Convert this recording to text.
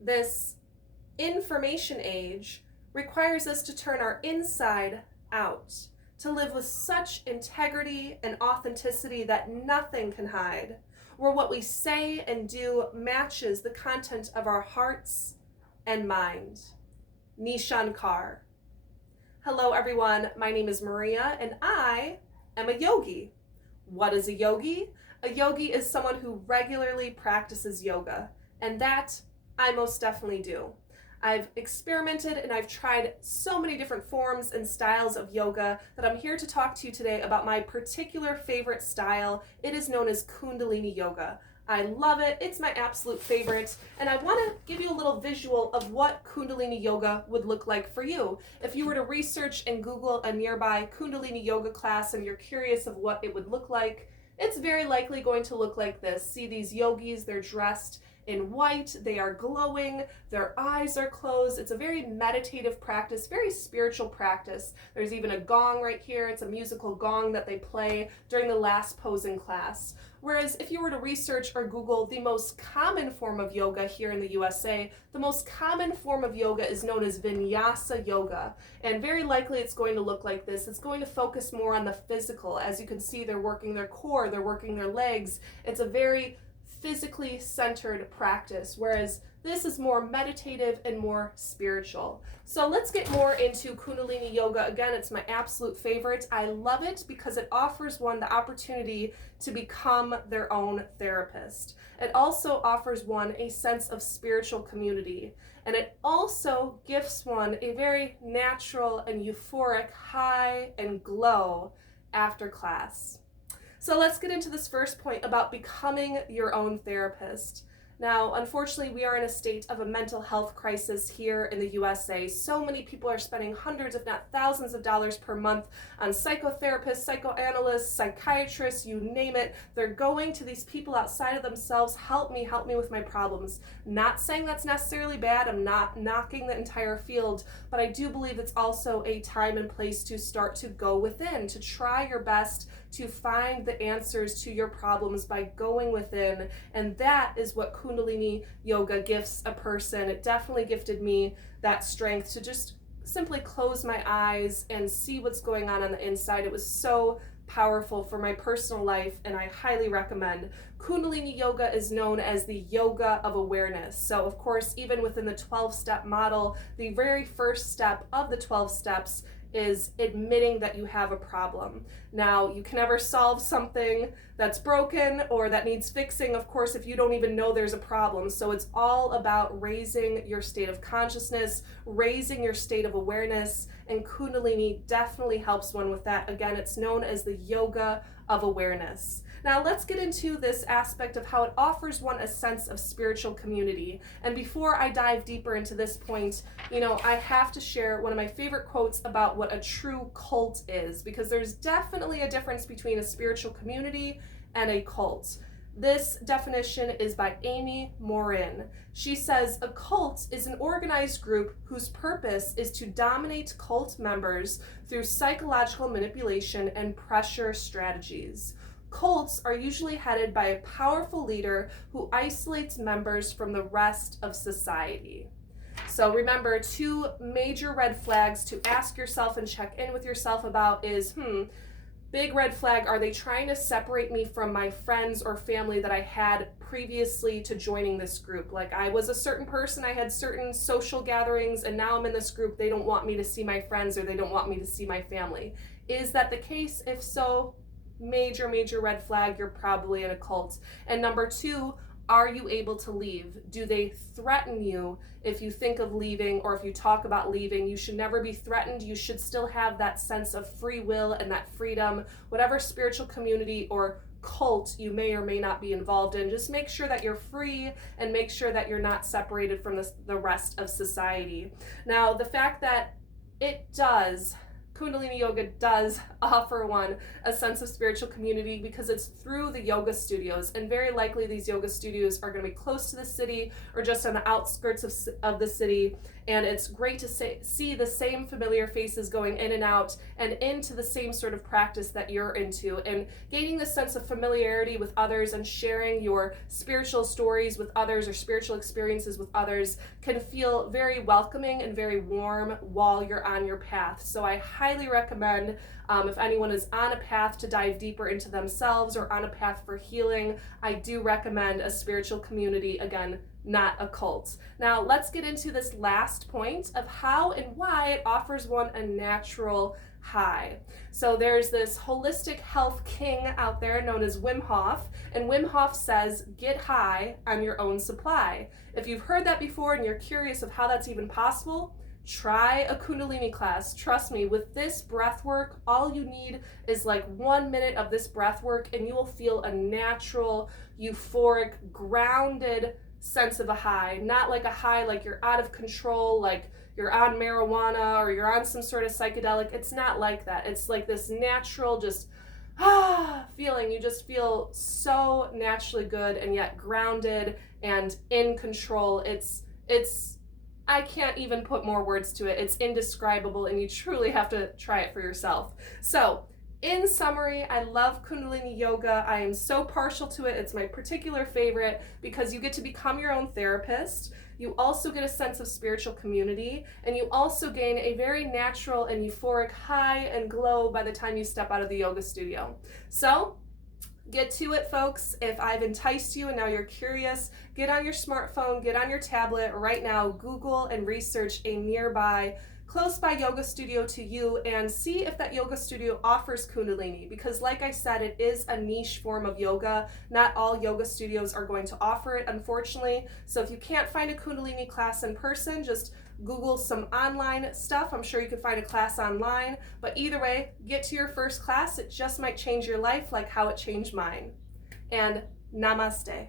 This information age requires us to turn our inside out, to live with such integrity and authenticity that nothing can hide, where what we say and do matches the content of our hearts and mind. Nishan Kar. Hello everyone, my name is Maria and I am a yogi. What is a yogi? A yogi is someone who regularly practices yoga, and that I most definitely do. I've experimented and I've tried so many different forms and styles of yoga that I'm here to talk to you today about my particular favorite style. It is known as Kundalini Yoga. I love it, it's my absolute favorite, and I want to give you a little visual of what Kundalini Yoga would look like for you. If you were to research and Google a nearby Kundalini Yoga class and you're curious of what it would look like, it's very likely going to look like this. See these yogis, they're dressed in white, they are glowing, their eyes are closed. It's a very meditative practice, very spiritual practice. There's even a gong right here. It's a musical gong that they play during the last pose in class. Whereas if you were to research or Google the most common form of yoga here in the USA, the most common form of yoga is known as Vinyasa Yoga. And very likely it's going to look like this. It's going to focus more on the physical. As you can see, they're working their core, they're working their legs. It's a very physically centered practice, whereas this is more meditative and more spiritual. So let's get more into Kundalini Yoga. Again, it's my absolute favorite. I love it because it offers one the opportunity to become their own therapist. It also offers one a sense of spiritual community. And it also gifts one a very natural and euphoric high and glow after class. So let's get into this first point about becoming your own therapist. Now, unfortunately, we are in a state of a mental health crisis here in the USA. So many people are spending hundreds, if not thousands of dollars per month on psychotherapists, psychoanalysts, psychiatrists, you name it. They're going to these people outside of themselves, help me with my problems. Not saying that's necessarily bad, I'm not knocking the entire field, but I do believe it's also a time and place to start to go within, to try your best to find the answers to your problems by going within, and that is what Kundalini Yoga gifts a person. It definitely gifted me that strength to just simply close my eyes and see what's going on the inside. It was so powerful for my personal life, and I highly recommend. Kundalini Yoga is known as the yoga of awareness. So of course, even within the 12-step model, the very first step of the 12 steps is admitting that you have a problem. Now, you can never solve something that's broken or that needs fixing, of course, if you don't even know there's a problem. So it's all about raising your state of consciousness, raising your state of awareness, and Kundalini definitely helps one with that. Again, it's known as the yoga of awareness. Now let's get into this aspect of how it offers one a sense of spiritual community. And before I dive deeper into this point, I have to share one of my favorite quotes about what a true cult is, because there's definitely a difference between a spiritual community and a cult. This definition is by Amy Morin. She says, a cult is an organized group whose purpose is to dominate cult members through psychological manipulation and pressure strategies. Cults are usually headed by a powerful leader who isolates members from the rest of society. So remember, two major red flags to ask yourself and check in with yourself about is, big red flag, are they trying to separate me from my friends or family that I had previously to joining this group? Like, I was a certain person, I had certain social gatherings, and now I'm in this group, they don't want me to see my friends or they don't want me to see my family. Is that the case? If so, major red flag, you're probably in a cult. And number two, are you able to leave? Do they threaten you if you think of leaving, or if you talk about leaving? You should never be threatened. You should still have that sense of free will and that freedom. Whatever spiritual community or cult you may or may not be involved in, just make sure that you're free and make sure that you're not separated from the rest of society. Now, the fact that it does Kundalini Yoga does offer one a sense of spiritual community because it's through the yoga studios, and very likely these yoga studios are going to be close to the city or just on the outskirts of the city, and it's great to see the same familiar faces going in and out and into the same sort of practice that you're into, and gaining this sense of familiarity with others and sharing your spiritual stories with others or spiritual experiences with others can feel very welcoming and very warm while you're on your path. So I highly recommend, if anyone is on a path to dive deeper into themselves or on a path for healing, I do recommend a spiritual community, again, not a cult. Now let's get into this last point of how and why it offers one a natural high. So there's this holistic health king out there known as Wim Hof, and Wim Hof says, get high on your own supply. If you've heard that before and you're curious of how that's even possible, try a Kundalini class. Trust me, with this breath work, all you need is like 1 minute of this breath work and you will feel a natural, euphoric, grounded sense of a high. Not like a high like you're out of control, like you're on marijuana or you're on some sort of psychedelic. It's not like that. It's like this natural, just feeling. You just feel so naturally good and yet grounded and in control. It's I can't even put more words to it. It's indescribable, and you truly have to try it for yourself. So, in summary, I love Kundalini Yoga. I am so partial to it. It's my particular favorite because you get to become your own therapist. You also get a sense of spiritual community, and you also gain a very natural and euphoric high and glow by the time you step out of the yoga studio. So, get to it, folks. If I've enticed you and now you're curious, get on your smartphone, get on your tablet right now, Google and research a nearby, close by yoga studio to you and see if that yoga studio offers Kundalini, because like I said, it is a niche form of yoga. Not all yoga studios are going to offer it, unfortunately. So if you can't find a Kundalini class in person, just Google some online stuff. I'm sure you could find a class online, but either way, get to your first class. It just might change your life like how it changed mine. And namaste.